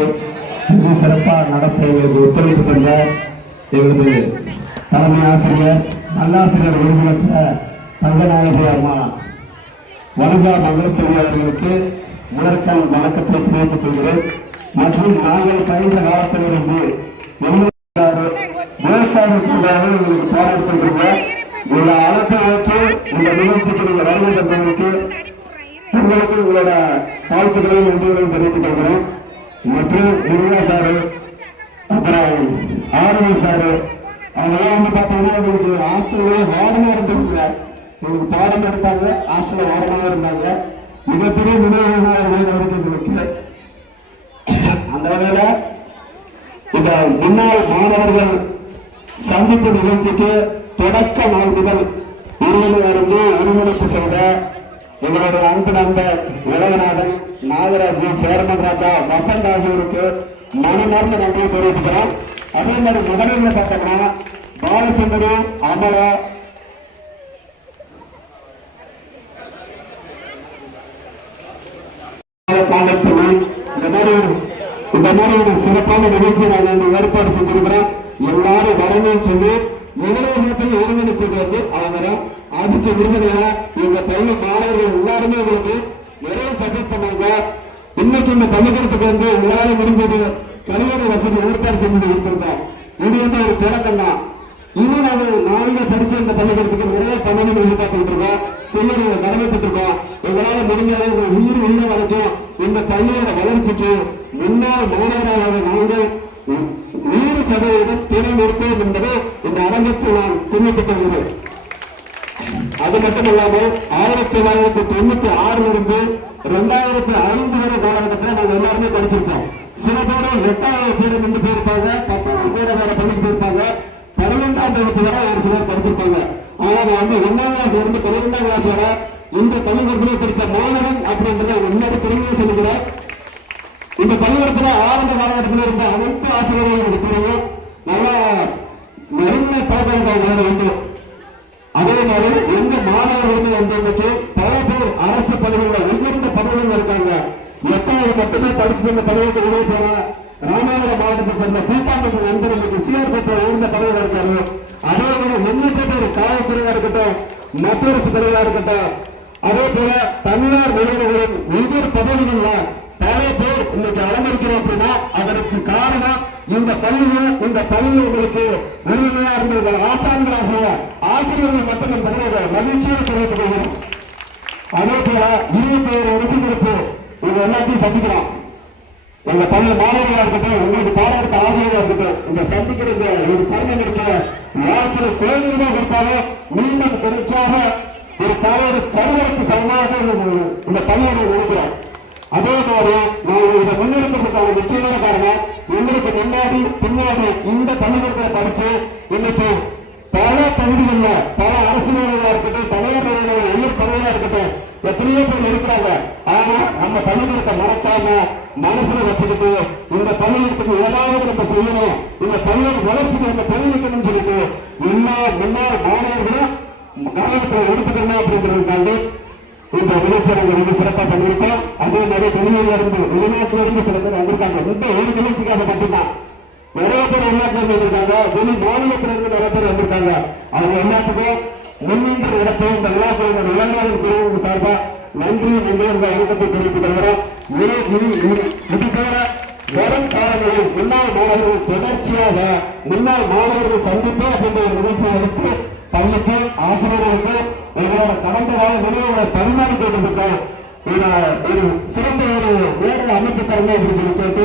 சிறப்பாக நடத்த எங்களுக்கு ஒத்துழைப்பு தந்த எங்களது தலைமை ஆசிரியர் நல்லாசிரியர் விருது பெற்ற தங்கநாயகி அம்மா வனஜா மங்களச்செல்வி அவர்களுக்கு முதற்கண் வணக்கத்தை தெரிவித்துக் கொள்கிறேன். மற்றும் நாங்கள் பயின்ற காலத்திலிருந்து விவசாயத்திற்காக எங்களுக்கு பாராட்டுகின்றோம். இந்த அழைப்பை ஏற்று இந்த நிகழ்ச்சிக்கு நீங்கள் வருகை தந்தவர்களுக்கு உங்களுக்கு உங்களோட வாழ்த்துக்களையும் நன்றிகளையும் தெரிவித்துக் கொள்கிறோம். மற்றும் முருகா சாரு, அப்புறம் ஆர்வி சாரு, அவங்கெல்லாம் வந்து பார்த்தீங்கன்னா உங்களுக்கு ஹாஸ்டல்ல வார்டனா இருந்திருக்காங்க. உங்களுக்கு பாடம் எடுத்தாங்க, ஹாஸ்டல்ல வார்டனாக இருந்தாங்க. மிகப்பெரிய நினைவுகள் இருக்கிறது. அந்த வகையில இந்த முன்னாள் மாணவர்கள் சந்திப்பு நிகழ்ச்சிக்கு தொடக்க நாள் முதல் இருந்து ஒருங்கிணைப்பு செய்த எங்களுடைய அன்பு நண்பர் உலகநாதன், நாகராஜ், சேர்மன் ராஜா, வசந்த் ஆகியோருக்கு மனமார்ந்த நன்றியை தெரிவிச்சுக்கிறோம். அதே மாதிரி முதலில் பார்த்தோம்னா பாலசுந்தரி, அமலா, இந்த மாதிரி ஒரு சிறப்பான நிகழ்ச்சி நாங்கள் ஏற்பாடு செஞ்சிருக்கிறோம். எல்லாரும் வரணும்னு சொல்லி முதலமைச்சர் ஒருங்கிணைச்சது வந்து அவங்க அதுக்கு விருதுல எங்க பள்ளி மாணவர்கள் எல்லாருமே உங்களுக்கு நிறைய சப்போர்ட் பண்ணாங்க. இன்னைக்கு இந்த பள்ளிக்கூடத்துக்கு வந்து உங்களால முடிஞ்சது கழிவறை வசதி ஏற்பாடு செஞ்சு கொடுத்திருக்கோம். இது வந்து ஒரு தொடக்கம் தான். இன்னும் நாங்கள் படிச்ச இந்த பள்ளிக்கூடத்துக்கு நிறைய பண்ணணும் எதிர்பார்த்துட்டு இருக்கோம். செய்ய நிறைவேற்றிட்டு இருக்கோம். எங்களால முடிஞ்சாலும் உயிர் உள்ள வரைக்கும் இந்த பள்ளியோட வளர்ச்சிக்கு முன்னாள் மாணவர்களாக நாங்கள் 100% திறன் இருப்போம் என்பதை இந்த அரங்கத்தில் நான் தெரிவித்துக் கொள்கிறேன். அது மட்டுமல்லாமல் 1996 இருந்து 2005 வரை காலகட்டத்தில் நாங்கள் எல்லாருமே படிச்சிருக்கோம். சில பேர் 8வது பேர் நின்று போயிருப்பாங்க, 10வது பேர் வேற பள்ளிக்கு போயிருப்பாங்க, 12ஆம் வகுப்பு வரை ஒரு சிலர் படிச்சிருப்பாங்க. ஆனா நான் வந்து 1ஆம் கிளாஸ் இருந்து 12ஆம் கிளாஸ் வரை இந்த பள்ளிக்கூடத்தில் படித்த மாணவன் அப்படின்றத முன்னாடி பெருமையை சொல்லுகிறேன். இந்த பள்ளிக்கூடத்தில் ஆரம்ப காலகட்டத்தில் இருந்த அனைத்து ஆசிரியர்கள் தெரியும், நல்லா நெருங்கிய பழக்கம் வேண்டும். அதே மாதிரி எந்த மாணவர்கள் வந்து பல பேர் அரசு பள்ளிகளில் உயர்ந்த பதவிகள் இருக்காங்க. 8வது மட்டுமே படிச்சுட்டு இந்த பதவிக்கு உதவி போற ராமநாதபுரம் மாவட்டத்தை சேர்ந்த கூட்டாண்மை நண்பர்களுக்கு சிஆர் பெற்ற உயர்ந்த பதவியில் இருக்காரு. அதே போல எண்ணற்ற பேர் காவல்துறையா இருக்கட்டும், மத்திய துறையா இருக்கட்டும், அதே போல தனியார் நிறுவனங்களின் ஒவ்வொரு பதவிகள்ல பல பேர் இன்னைக்கு அலங்கரிக்கிறோம். அப்படின்னா அதற்கு காரணம் இந்த பள்ளியில் உங்களுக்கு உரிமையா இருந்தவர்கள் ஆசான்களாக ஆசிரியர்கள் மட்டும் என்பதை மகிழ்ச்சியாக தெரிவித்துக் கொள்கிறோம். அதே போல 27 வருஷம் கழிச்சு இவங்க எல்லாத்தையும் சந்திக்கிறோம். எங்க பள்ளி மாணவர்களா இருக்கட்டும், உங்களுக்கு பாராட்ட ஆசிரியர்களா இருக்கட்டும், இந்த சந்திக்கிறது ஒரு தருணம் இருக்கிற வாழ்க்கையில் கோயிலுமே கொடுத்தாலும் மீண்டும் கிடைக்காத ஒரு தலைவர் கருவறைக்கு சமமாக இந்த பள்ளியை இருக்கிறோம். அதே மாதிரி நாங்கள் இதை முன்னெடுப்பதற்கான முக்கியமான காரணம் எங்களுக்கு முன்னாடி பின்னாடி இந்த பள்ளிக்கூடத்தில் படிச்சு இன்னைக்கு பல பகுதிகளில் பல அரசு நிலையங்களா இருக்கட்டும், தனியார் நிலையங்கள் உயர் பதவியா இருக்கட்டும், எத்தனையோ பேர் இருக்கிறாங்க. ஆனா நம்ம பள்ளிக்கூடத்தை மறக்காம மனசுல வச்சுக்கிட்டு இந்த பள்ளிக்கூடத்துக்கு ஏதாவது நம்ம செய்யணும், இந்த பள்ளியோட வளர்ச்சிக்கு நம்ம தெரிவிக்கணும்னு சொல்லிட்டு முன்னாள் மாணவர்களும் கவனத்தில் எடுத்துக்கணும் அப்படிங்கிறதுக்காண்டி இந்த நிகழ்ச்சியை நாங்கள் ரொம்ப சிறப்பாக பண்ணியிருக்கோம். அதே மாதிரி வெளிநாட்டில இருந்து சில பேர் வந்திருக்காங்க. இந்த ஒரு நிகழ்ச்சிக்காக மட்டும்தான் நிறைய பேர் வெளிநாட்டில இருந்து வந்திருக்காங்க, வெளி மாநிலத்திலிருந்து நிறைய பேர் வந்திருக்காங்க. அவங்க எல்லாத்துக்கும் முன்னின்ற இடத்தை இந்த விழாக்கள் விளையாட்டு பிரிவு சார்பா நன்றி என்ற வணக்கத்தை தெரிவித்துக் கொள்கிறோம். இது போல வரும் காலங்களில் முன்னாள் மாணவர்கள் தொடர்ச்சியாக முன்னாள் மாணவர்கள் சந்திப்பு அப்படின்ற ஒரு நிகழ்ச்சியை எடுத்து பள்ளிக்கு ஆசிரியர்களுக்கு எங்களோட கடந்த கால நினைவுகளை பரிமாறி கொண்டிருக்கோம். ஒரு சிறந்த ஒரு மேடை அமைப்பு தரணும் அப்படின்னு சொல்லி கேட்டு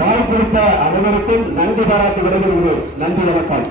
வாய்ப்பு கொடுத்த அனைவருக்கும் நன்றி பாராட்டி விடைபெறுகிறேன். நன்றி, வணக்கம்.